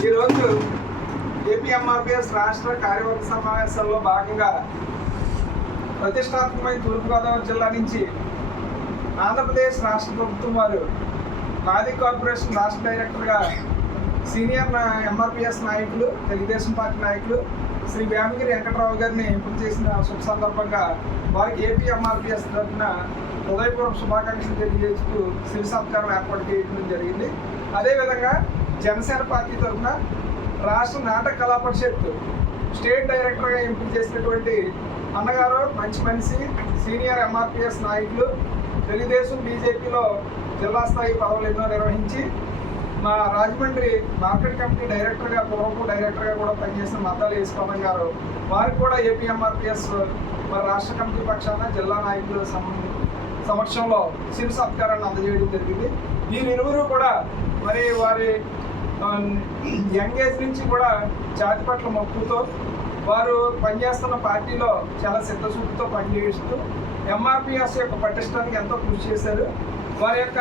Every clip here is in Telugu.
ఈరోజు ఏపీఎంఆర్పిఎస్ రాష్ట్ర కార్యవర్గ సమావేశాల్లో భాగంగా ప్రతిష్టాత్మకమైన తూర్పుగోదావరి జిల్లా నుంచి ఆంధ్రప్రదేశ్ రాష్ట్ర ప్రభుత్వం వారు మాది కార్పొరేషన్ రాష్ట్ర డైరెక్టర్గా సీనియర్ నా- ఎంఆర్పిఎస్ నాయకులు తెలుగుదేశం పార్టీ నాయకులు శ్రీ వేమగిరి వెంకటరావు గారిని ఎంపిక చేసిన శుభ సందర్భంగా వారికి ఏపీ ఎంఆర్పిఎస్ తరఫున హృదయపూర్వక శుభాకాంక్షలు తెలియజేస్తూ శివ సత్కారం ఏర్పాటు చేయడం జరిగింది. అదేవిధంగా జనసేన పార్టీ తరఫున రాష్ట్ర నాటక కళా పరిషత్ స్టేట్ డైరెక్టర్గా ఎంపిక చేసినటువంటి అన్నగారు మంచి మనిషి సీనియర్ ఎంఆర్పిఎస్ నాయకులు తెలుగుదేశం బీజేపీలో జిల్లా స్థాయి పదవులు ఎన్నో నిర్వహించి మా రాజమండ్రి మార్కెట్ కమిటీ డైరెక్టర్గా పూర్వపు డైరెక్టర్గా కూడా పనిచేసిన మద్దాలి వేసుకోవడం గారు వారికి కూడా ఏపీఎంఆర్పిఎస్ మరి రాష్ట్ర కమిటీ పక్షాన జిల్లా నాయకులు సమక్షంలో శివ సత్కారాన్ని అందజేయడం జరిగింది. ఈ ఇరువురు కూడా మరి వారి యంగ్ ఏజ్ నుంచి కూడా జాతి పట్ల మక్కువతో వారు పనిచేస్తున్న పార్టీలో చాలా సిద్ధశుద్ధితో పనిచేస్తూ ఎంఆర్పిఎస్ యొక్క పటిష్టానికి ఎంతో కృషి చేశారు. వారి యొక్క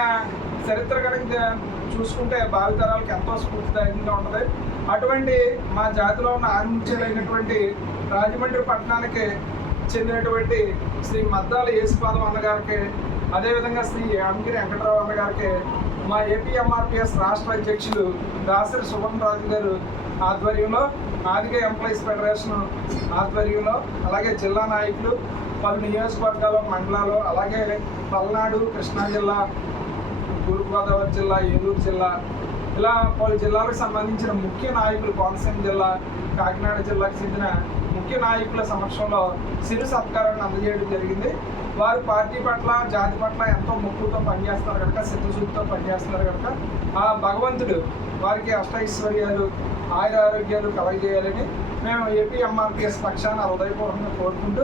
చరిత్ర కనుక చూసుకుంటే భావితరాలకు ఎంతో స్ఫూర్తిదాయకంగా ఉంటుంది. అటువంటి మా జాతిలో ఉన్న ఆనిముత్యాలైనటువంటి రాజమండ్రి పట్టణానికి చెందినటువంటి శ్రీ మద్దాల యేసుపాదం అన్నగారికి అదేవిధంగా శ్రీ యామగిరి వెంకటరావు అన్నగారికి మా ఏపీఎంఆర్పిఎస్ రాష్ట్ర అధ్యక్షులు దాసరి సుభన్ రాజు గారు ఆధ్వర్యంలో ఆదిగా ఎంప్లాయీస్ ఫెడరేషన్ ఆధ్వర్యంలో అలాగే జిల్లా నాయకులు పలు నియోజకవర్గాలు మండలాలు అలాగే పల్నాడు కృష్ణా జిల్లా తూర్పుగోదావరి జిల్లా ఏలూరు జిల్లా ఇలా పలు జిల్లాలకు సంబంధించిన ముఖ్య నాయకులు కోనసీమ జిల్లా కాకినాడ జిల్లాకు చెందిన ముఖ్య నాయకుల సమక్షంలో సిరు సత్కారాన్ని అందజేయడం జరిగింది. వారు పార్టీ పట్ల జాతి పట్ల ఎంతో ముక్కుతో పనిచేస్తున్నారు కనుక సిద్ధశుద్ధితో పనిచేస్తున్నారు కనుక ఆ భగవంతుడు వారికి అష్టైశ్వర్యాలు ఆయుర ఆరోగ్యాలు కలగజేయాలని మేము ఏపీఎంఆర్పిఎస్ పక్షాన్ని పక్షాన హృదయపూర్వకంగా కోరుకుంటూ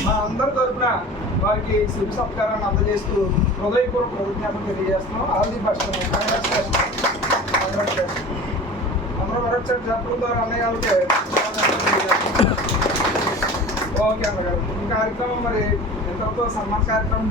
మా అందరి తరపున వారికి శివు సత్కారాన్ని అందజేస్తూ హృదయపూర్వక కృతజ్ఞతలు తెలియజేస్తున్నాం. All the best. అందరూ మరొకసారి చెప్పడం ద్వారా అన్నయ్య వాళ్ళకి ఓకే అన్నగారు ఈ కార్యక్రమం మరి ఇంతటితో సన్మాన కార్యక్రమం